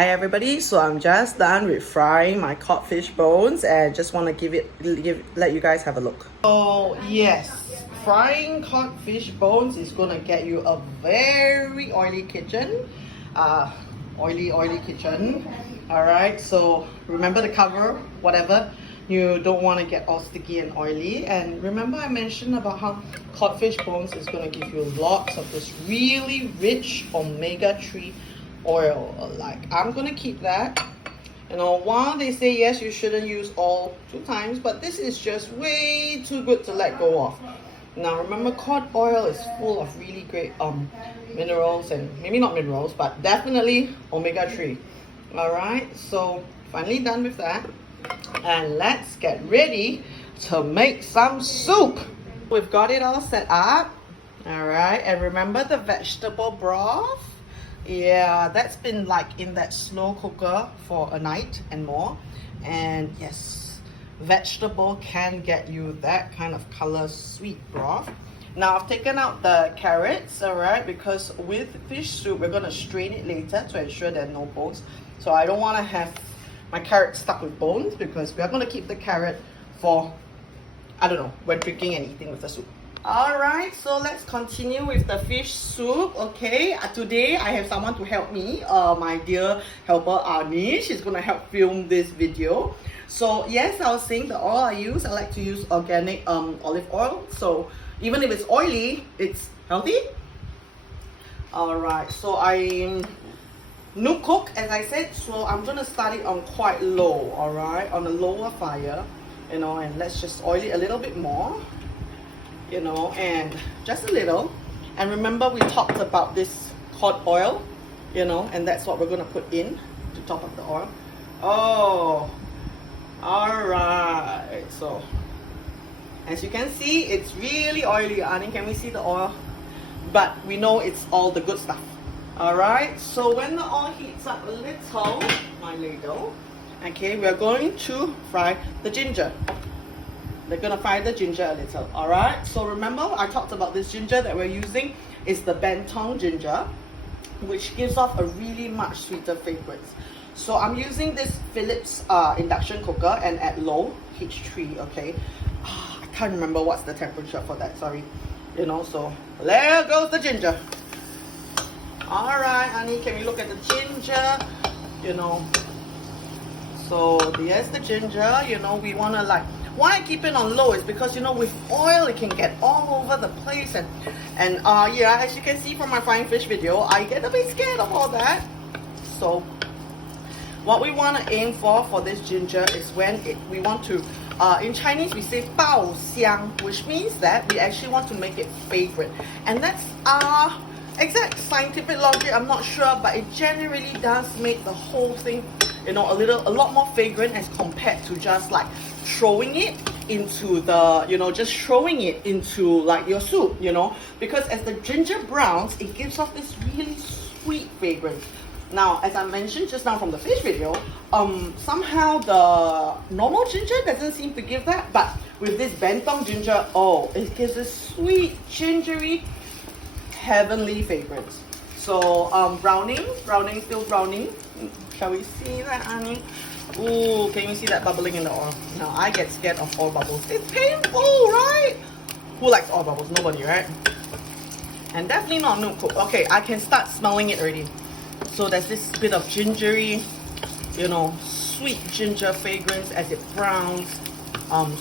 Hi everybody, so I'm just done with frying my codfish bones and just want to let you guys have a look. So yes, frying codfish bones is gonna get you a very oily kitchen. Oily kitchen. Alright, so remember the cover, whatever. You don't want to get all sticky and oily. And remember I mentioned about how codfish bones is going to give you lots of this really rich omega-3 oil. Like, I'm going to keep that. You know, while they say yes, you shouldn't use all 2 times, but this is just way too good to let go of. Now remember, cod oil is full of really great minerals, and maybe not minerals, but definitely omega-3. Alright, so finally done with that. And let's get ready to make some soup. We've got it all set up. Alright, and remember the vegetable broth? Yeah, that's been like in that slow cooker for a night and more. And yes, vegetable can get you that kind of color sweet broth. Now I've taken out the carrots, alright, because with fish soup we're going to strain it later to ensure there are no bones. So I don't want to have my carrot stuck with bones, because we are going to keep the carrot for, I don't know, when drinking and eating with the soup. Alright, so let's continue with the fish soup. Okay, today I have someone to help me, my dear helper Arnie. She's going to help film this video. So yes, I was saying the oil I use, I like to use organic olive oil. So even if it's oily, it's healthy. Alright, so I'm no cook, as I said, so I'm gonna start it on quite low, alright, on a lower fire, you know, and let's just oil it a little bit more, you know, and just a little. And remember, we talked about this cod oil, you know, and that's what we're gonna put in to top up the oil. Oh, alright, so as you can see, it's really oily. Annie, can we see the oil? But we know it's all the good stuff. Alright, so when the oil heats up a little, my ladle, okay, we're going to fry the ginger. We're going to fry the ginger a little, alright? So remember, I talked about this ginger that we're using is the bentong ginger, which gives off a really much sweeter fragrance. So I'm using this Philips induction cooker and at low, H3, okay? I can't remember what's the temperature for that, sorry. You know, so there goes the ginger. Alright, honey, can we look at the ginger? You know, so there's the ginger. You know, we want to like, why I keep it on low is because, you know, with oil it can get all over the place, and yeah, as you can see from my frying fish video, I get a bit scared of all that. So what we want to aim for this ginger is when we want to, in Chinese we say 爆香, which means that we actually want to make it fragrant, and that's exact scientific logic, I'm not sure, but it generally does make the whole thing, you know, a lot more fragrant as compared to just like throwing it into the, you know, just throwing it into like your soup, you know, because as the ginger browns, it gives off this really sweet fragrance. Now, as I mentioned just now from the fish video, somehow the normal ginger doesn't seem to give that, but with this bentong ginger, oh, it gives a sweet, gingery, heavenly fragrance. So browning, still browning. Shall we see that, Annie? Ooh, can you see that bubbling in the oil? Now I get scared of oil bubbles. It's painful, right? Who likes oil bubbles? Nobody, right? And definitely not no cook. Okay, I can start smelling it already. So there's this bit of gingery, you know, sweet ginger fragrance as it browns.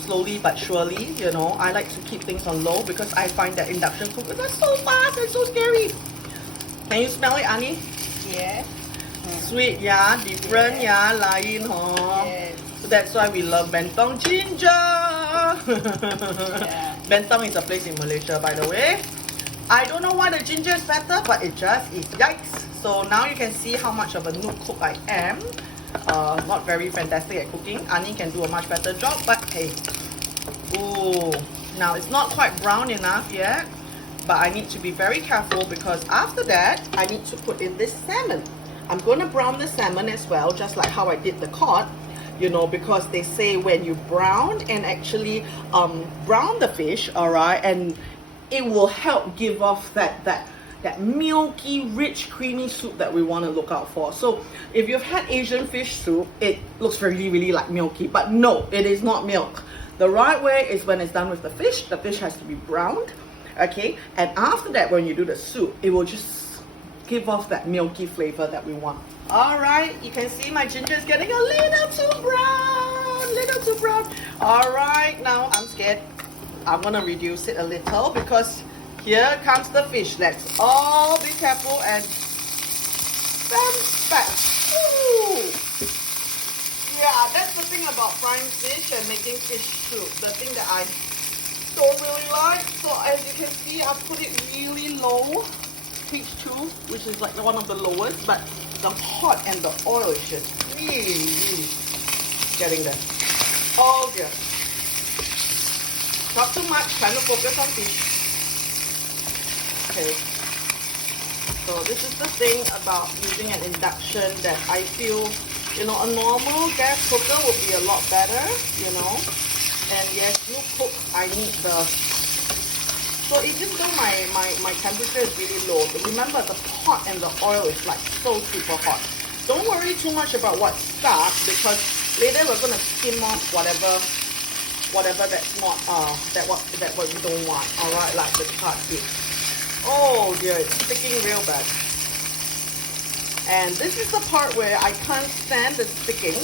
Slowly but surely, you know. I like to keep things on low because I find that induction cookers are so fast and so scary. Can you smell it, Annie? Yes. Sweet, yeah. Different, yeah. Lain, huh? Yes. So that's why we love Bentong ginger. Yeah. Bentong is a place in Malaysia, by the way. I don't know why the ginger is better, but it just is. Yikes. So now you can see how much of a noob cook I am. Not very fantastic at cooking. Annie can do a much better job, but hey. Ooh, now it's not quite brown enough yet, but I need to be very careful because after that I need to put in this salmon. I'm going to brown the salmon as well, just like how I did the cod, you know, because they say when you brown and actually brown the fish, all right, and it will help give off that that milky, rich, creamy soup that we want to look out for. So if you've had Asian fish soup, it looks really like milky, but no, it is not milk. The right way is when it's done with the fish has to be browned, okay? And after that, when you do the soup, it will just give off that milky flavor that we want. All right, you can see my ginger is getting a little too brown, All right, now I'm scared. I'm gonna reduce it a little because here comes the fish. Let's all be careful and stand back. Ooh. Yeah, that's the thing about frying fish and making fish soup. The thing that I don't really like. So as you can see, I've put it really low, H2, which is like one of the lowest, but the pot and the oil is just really getting there. Oh dear. Not too much, trying to focus on fish. Okay. So this is the thing about using an induction that I feel, you know, a normal gas cooker would be a lot better, you know. And yes, you cook, I need the... So even though my temperature is really low, but remember the pot and the oil is like so super hot. Don't worry too much about what's stuck because later we're gonna skim off whatever that's not that what we don't want. All right, like the charred bit. Oh dear, it's sticking real bad. And this is the part where I can't stand the sticking.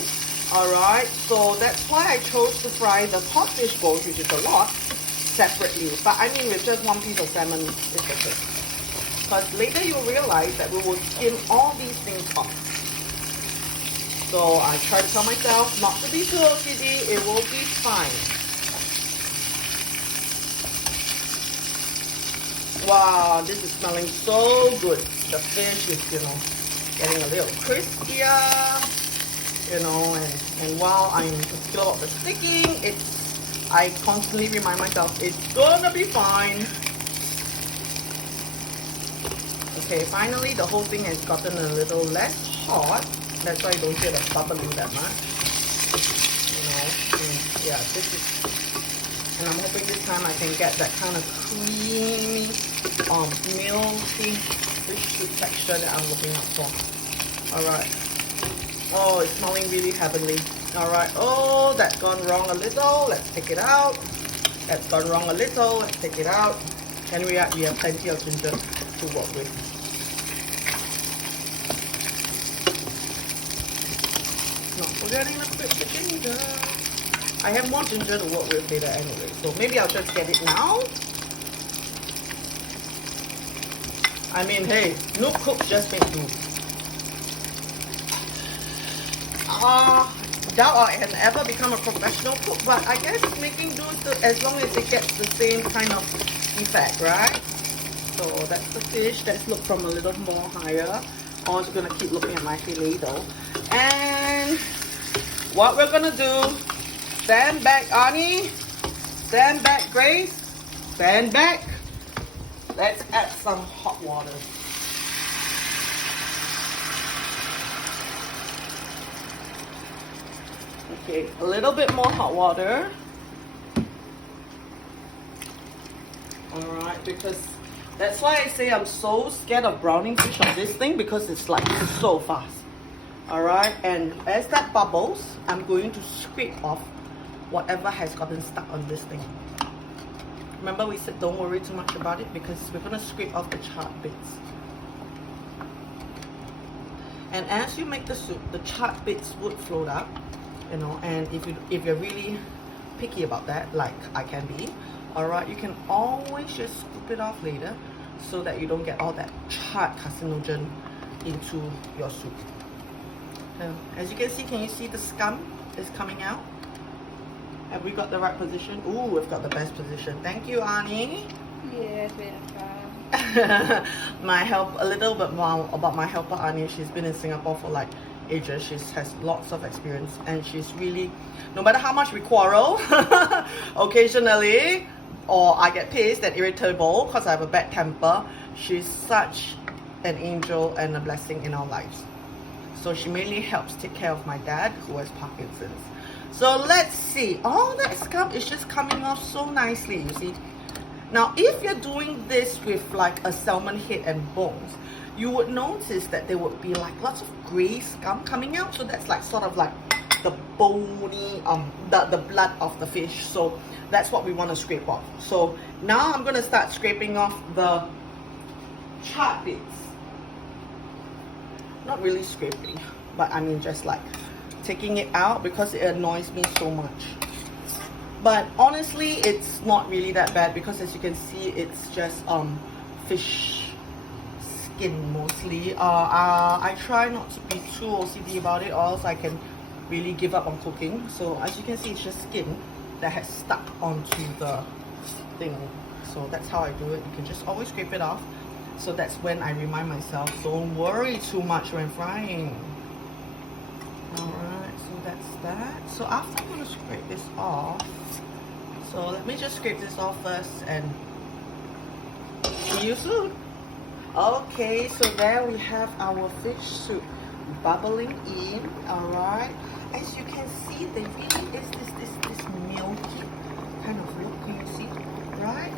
All right, so that's why I chose to fry the pot fish bowls, which is a lot, separately. But I mean, with just one piece of salmon, it's okay. Because later you'll realize that we will skim all these things off. So I try to tell myself not to be too OCD, it will be fine. Wow, this is smelling so good. The fish is, you know, getting a little crispier, you know, and while I'm particular about the sticking, I constantly remind myself it's gonna be fine. Okay, finally the whole thing has gotten a little less hot. That's why I don't hear the bubbling that much. You know, and yeah, this is, and I'm hoping this time I can get that kind of creamy, milky fish soup texture that I'm looking out for. Alright. Oh, it's smelling really heavenly. Alright. Oh, that's gone wrong a little. Let's take it out. That's gone wrong a little. Let's take it out. And we have plenty of ginger to work with. Not forgetting to put the ginger. I have more ginger to work with later anyway, so maybe I'll just get it now. I mean, hey, no cook, just make do. Doubt I can ever become a professional cook, but I guess making do as long as it gets the same kind of effect, right? So that's the fish. Let's look from a little more higher. I'm also gonna keep looking at my filet though. And what we're gonna do, stand back, Ani. Stand back, Grace. Stand back. Let's add some hot water. Okay, a little bit more hot water. Alright, because that's why I say I'm so scared of browning fish on this thing, because it's like so fast. Alright, and as that bubbles, I'm going to scrape off whatever has gotten stuck on this thing. Remember we said don't worry too much about it, because we're going to scrape off the charred bits. And as you make the soup, the charred bits would float up, you know, and if you're really picky about that, like I can be, alright, you can always just scoop it off later so that you don't get all that charred carcinogen into your soup. As you can see, can you see the scum is coming out? Have we got the right position? Ooh, we've got the best position. Thank you, Ani. Yes, welcome. My help, a little bit more about my helper, Ani. She's been in Singapore for like ages. She has lots of experience, and she's really, no matter how much we quarrel, occasionally, or I get pissed and irritable because I have a bad temper, she's such an angel and a blessing in our lives. So she mainly helps take care of my dad, who has Parkinson's. So let's see. All that scum is just coming off so nicely, you see. Now, if you're doing this with like a salmon head and bones, you would notice that there would be like lots of gray scum coming out. So that's like sort of like the bony, the blood of the fish. So that's what we want to scrape off. So now I'm going to start scraping off the charred bits. Not really scraping, but I mean just like taking it out because it annoys me so much. But honestly, it's not really that bad because as you can see, it's just fish skin mostly. I try not to be too OCD about it, or else I can really give up on cooking. So as you can see, it's just skin that has stuck onto the thing. So that's how I do it. You can just always scrape it off. So that's when I remind myself, don't worry too much when frying. Alright, so that's that. So after I'm going to scrape this off, so let me just scrape this off first and see you soon. Okay, so there we have our fish soup bubbling in. Alright, as you can see, there really is this milky kind of look. Can you see? Right?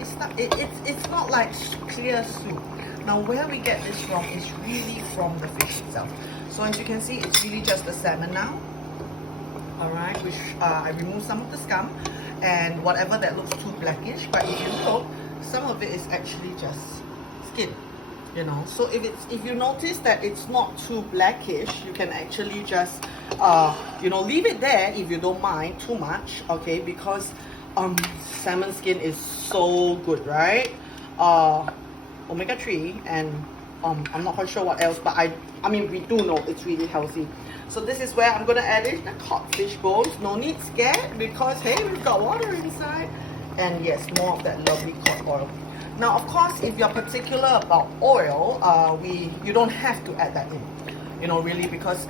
It's not like clear soup. Now where we get this from is really from the fish itself. So as you can see, it's really just the salmon now. Alright, which I removed some of the scum and whatever that looks too blackish, but if you look, some of it is actually just skin, you know. So if you notice that it's not too blackish, you can actually just you know, leave it there if you don't mind too much, okay, because salmon skin is so good, right? Omega-3 and I'm not quite sure what else, but I mean we do know it's really healthy. So this is where I'm gonna add in the codfish bones. No need scared because hey, we've got water inside, and yes, more of that lovely cod oil. Now of course, if you're particular about oil, you don't have to add that in, you know, really, because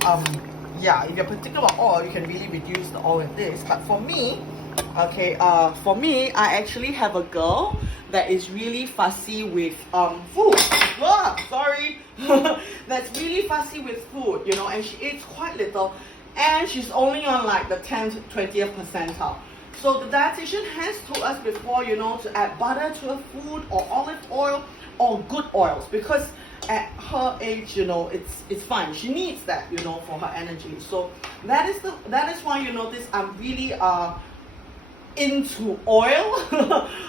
yeah, if you're particular about oil, you can really reduce the oil in this. But for me, okay, for me, I actually have a girl that is really fussy with food. Sorry. That's really fussy with food, you know, and she eats quite little, and she's only on like the 10th to 20th percentile. So the dietitian has told us before, you know, to add butter to her food, or olive oil, or good oils, because at her age, you know, it's fine. She needs that, you know, for her energy. So that is why you notice I'm really into oil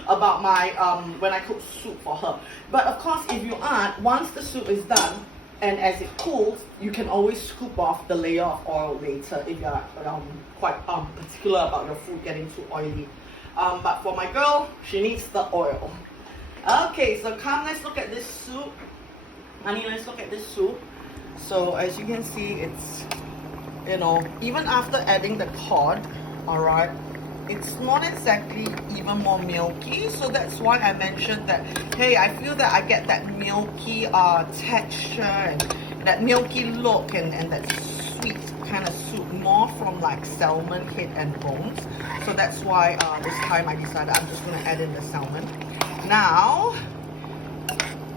about my when I cook soup for her. But of course, if you aren't, once the soup is done and as it cools, you can always scoop off the layer of oil later if you're quite particular about your food getting too oily. But for my girl, she needs the oil. Okay, so come, let's look at this soup. Honey, let's look at this soup. So as you can see, it's, you know, even after adding the cod, alright, it's not exactly even more milky. So that's why I mentioned that, hey, I feel that I get that milky texture and that milky look and that sweet kind of soup more from like salmon head and bones. So that's why this time I decided I'm just going to add in the salmon. Now,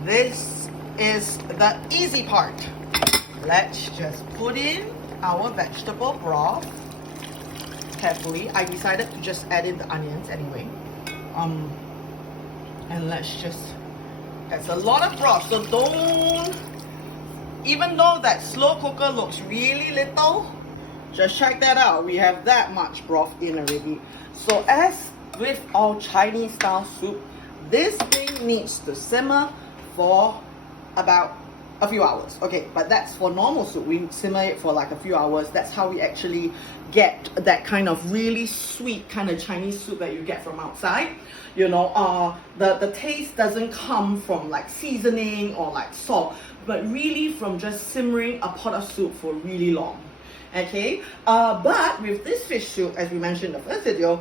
this is the easy part. Let's just put in our vegetable broth. Carefully, I decided to just add in the onions anyway. And let's just, that's a lot of broth, so don't, even though that slow cooker looks really little, just check that out. We have that much broth in already. So as with our Chinese style soup, this thing needs to simmer for about a few hours. Okay, but that's for normal soup. We simmer it for like a few hours. That's how we actually get that kind of really sweet kind of Chinese soup that you get from outside. You know, the taste doesn't come from like seasoning or like salt, but really from just simmering a pot of soup for really long. Okay, but with this fish soup, as we mentioned in the first video,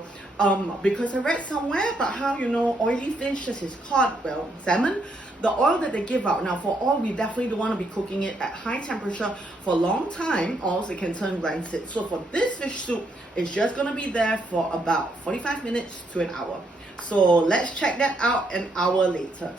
because I read somewhere about how, you know, oily fish such as cod, well, salmon, the oil that they give out. Now for oil, we definitely don't want to be cooking it at high temperature for a long time, or else it can turn rancid. So for this fish soup, it's just going to be there for about 45 minutes to an hour. So let's check that out an hour later.